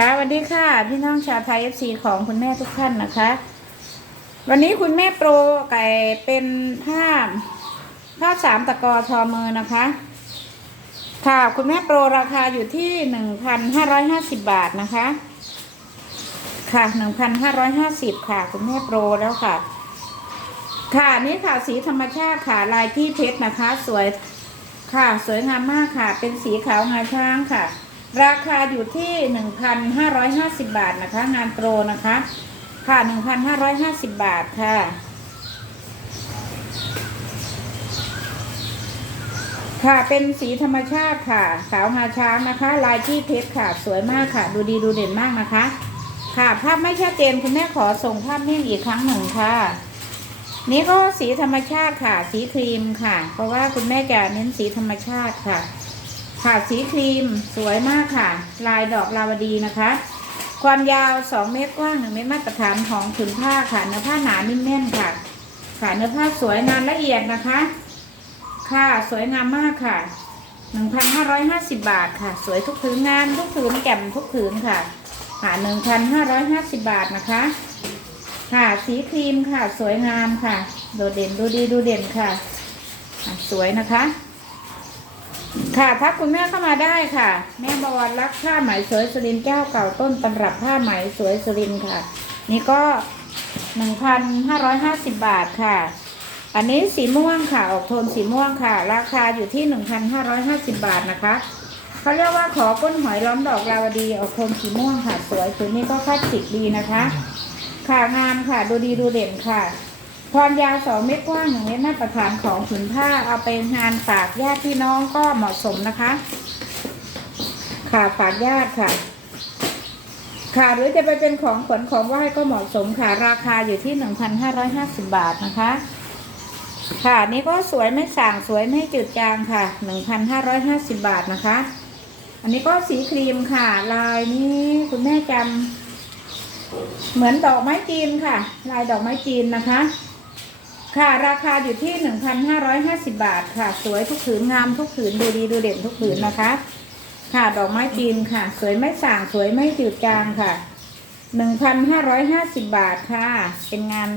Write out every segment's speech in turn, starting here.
ค่ะสวัสดีค่ะ พี่น้องชาวไทยเอฟซีของคุณแม่ทุกท่านนะคะ วันนี้คุณแม่โปรไก่เป็นผ้าผ้าสามตะกอทอมือนะคะ ค่ะคุณแม่โปรราคาอยู่ที่หนึ่งพันห้าร้อยห้าสิบบาทนะคะ ค่ะหนึ่งพันห้าร้อยห้าสิบค่ะ คุณแม่โปรแล้วค่ะ ค่ะนี่ค่ะสีธรรมชาติค่ะลายที่เพชรนะคะ สวยค่ะ สวยงามมากค่ะ เป็นสีขาวงาช้างค่ะ ราคาอยู่ที่หนึ่งพันห้าร้อยห้าสิบบาทนะคะ งานโปรนะคะ ค่ะหนึ่งพันห้าร้อยห้าสิบบาทค่ะ ค่ะเป็นสีธรรมชาติค่ะ ขาวงาช้างนะคะ ลายที่เพชรค่ะ สวยมากค่ะ ดูดีดูเด่นมากนะคะ ค่ะ ภาพไม่ชัดเจนคุณแม่ขอส่งภาพนิ่งอีกครั้งหนึ่งค่ะนี่ก็สีธรรมชาติค่ะ สีครีมค่ะ เพราะว่าคุณแม่จะเน้นสีธรรมชาติค่ะ ค่ะสีครีมสวยมากค่ะ ลายดอกลาวดีนะคะ ความยาว 2 เมตรกว้าง 1 เมตรมาตรฐานของผืนผ้าค่ะเนื้อผ้าหนานิ่มแน่นค่ะ ค่ะเนื้อผ้าสวยงานละเอียดนะคะ ค่ะสวยงามมากค่ะ 1,550 บาทค่ะ สวยทุกผืนงานทุกผืนแก่มทุกผืนค่ะค่ะ1,550 บาทนะคะ ค่ะสีครีมค่ะ สวยงามค่ะ โดดเด่นดูดีดูเด่นค่ะ สวยนะคะ ค่ะทักคุณแม่เข้ามาได้ค่ะ แม่บวรรักผ้าไหมสวยสุรินทร์เจ้าเก่าต้นตำรับผ้าไหมสวยสุรินค่ะ นี่ก็หนึ่งพันห้าร้อยห้าสิบบาทค่ะ อันนี้สีม่วงค่ะ ออกโทนสีม่วงค่ะ ราคาอยู่ที่หนึ่งพันห้าร้อยห้าสิบบาทนะคะเขาเรียกว่าขอก้นหอยล้อมดอกลาวดีออกโทนสีม่วงค่ะ สวยตัวนี้ก็คลาสสิกดีนะคะ ค่ะงามค่ะดูดีดูเด่นค่ะ ความยาวสองเมตรกว้างหนึ่งเมตรมาตรฐานของผืนผ้าเอาไปงานฝากญาติพี่น้องก็เหมาะสมนะคะ ค่ะฝากญาติค่ะ ค่ะหรือจะไปเป็นของขวัญของไหว้ก็เหมาะสมค่ะ ราคาอยู่ที่หนึ่งพันห้าร้อยห้าสิบบาทนะคะ ค่ะนี่ก็สวยไม่ส่างสวยไม่จืดจางค่ะหนึ่งพันห้าร้อยห้าสิบบาทนะคะ อันนี้ก็สีครีมค่ะ ลายนี้คุณแม่จำเหมือนดอกไม้จีนค่ะ ลายดอกไม้จีนนะคะ ค่ะราคาอยู่ที่ 1,550 บาทค่ะ สวยทุกผืนงามทุกผืนดูดีดูเด่นทุกผืนนะคะ ค่ะดอกไม้จีนค่ะ สวยไม่ส่างสวยไม่จืดจางค่ะ 1,550 บาทค่ะ เป็นงาน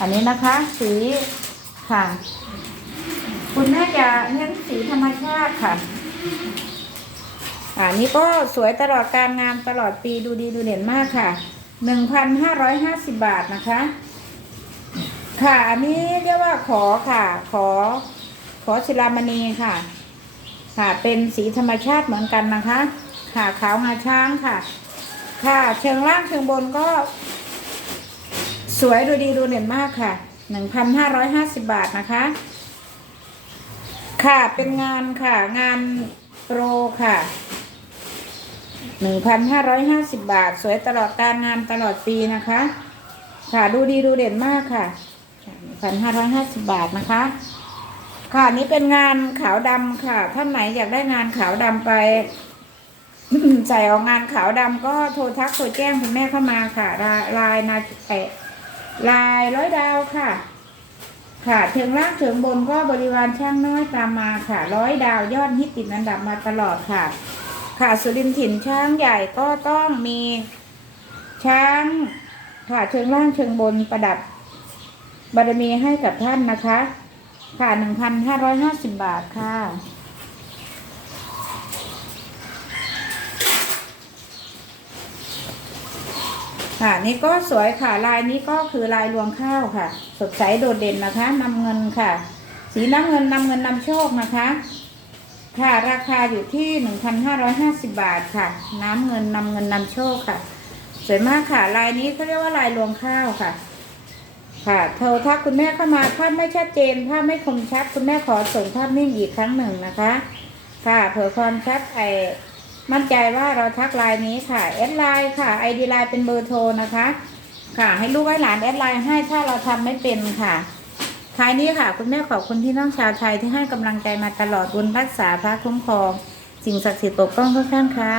อันนี้นะคะ สีค่ะ คุณแม่จะเน้นสีธรรมชาติค่ะอันนี้ก็สวยตลอดการงานตลอดปีดูดีดูเด่นมากค่ะหนึ่งพันห้าร้อยห้าสิบบาทนะคะ ค่ะอันนี้เรียกว่าขอค่ะ ขอ ขอศิลามณีค่ะ ค่ะ เป็นสีธรรมชาติเหมือนกันนะคะค่ะขาวงาช้างค่ะ ค่ะ เชิงล่างเชิงบนก็ สวยดูดีดูเด่นมากค่ะหนึ่งพันห้าร้อยห้าสิบบาทนะคะ ค่ะเป็นงานค่ะงานโปรค่ะหนึ่งพันห้าร้อยห้าสิบบาท สวยตลอดการงานตลอดปีนะคะ ค่ะดูดีดูเด่นมากค่ะ หนึ่งพันห้าร้อยห้าสิบบาทนะคะ ค่ะนี่เป็นงานขาวดำค่ะ ท่านไหนอยากได้งานขาวดำไป ใส่เอางานขาวดำก็โทรทักโทรแจ้งคุณแม่เข้ามาค่ะ ลายลายนาเอะลายร้อยดาวค่ะ ค่ะเชิงล่างเชิงบนก็บริวารช่างน้อยตามมาค่ะ ร้อยดาวยอดฮิตติดอันดับมาตลอดค่ะ ค่ะสุรินถิ่นช้างใหญ่ก็ต้องมีช้างค่ะเชิงล่างเชิงบนประดับ บารมีให้กับท่านนะคะ ค่ะหนึ่งพันห้าร้อยห้าสิบบาทค่ะ ค่ะนี่ก็สวยค่ะลายนี้ก็คือลายรวงข้าวค่ะ สดใสโดดเด่นนะคะนำเงินค่ะ สีน้ำเงินนำเงินนำโชคนะคะ ค่ะราคาอยู่ที่1,550บาทค่ะ น้ำเงินนำเงินนำโชคค่ะ สวยมากค่ะลายนี้เขาเรียกว่าลายรวงข้าวค่ะ ค่ะโทรทักคุณแม่เข้ามาภาพไม่ชัดเจนภาพไม่คมชัด คุณแม่ขอส่งภาพนิ่งอีกครั้งหนึ่งนะคะ ค่ะเผื่อความชัดไอมั่นใจว่าเราทักไลน์นี้ค่ะแอดไลน์ค่ะไอดีไลน์เป็นเบอร์โทรนะคะ ค่ะ ให้ลูกให้หลานแอดไลน์ให้ถ้าเราทำไม่เป็นค่ะท้ายนี้ค่ะ คุณแม่ขอบคุณที่น้องชาวไทยที่ให้กำลังใจมาตลอดบุญรักษาพระคุ้มครองสิ่งศักดิ์สิทธิ์ปกป้องทุกท่านค่ะ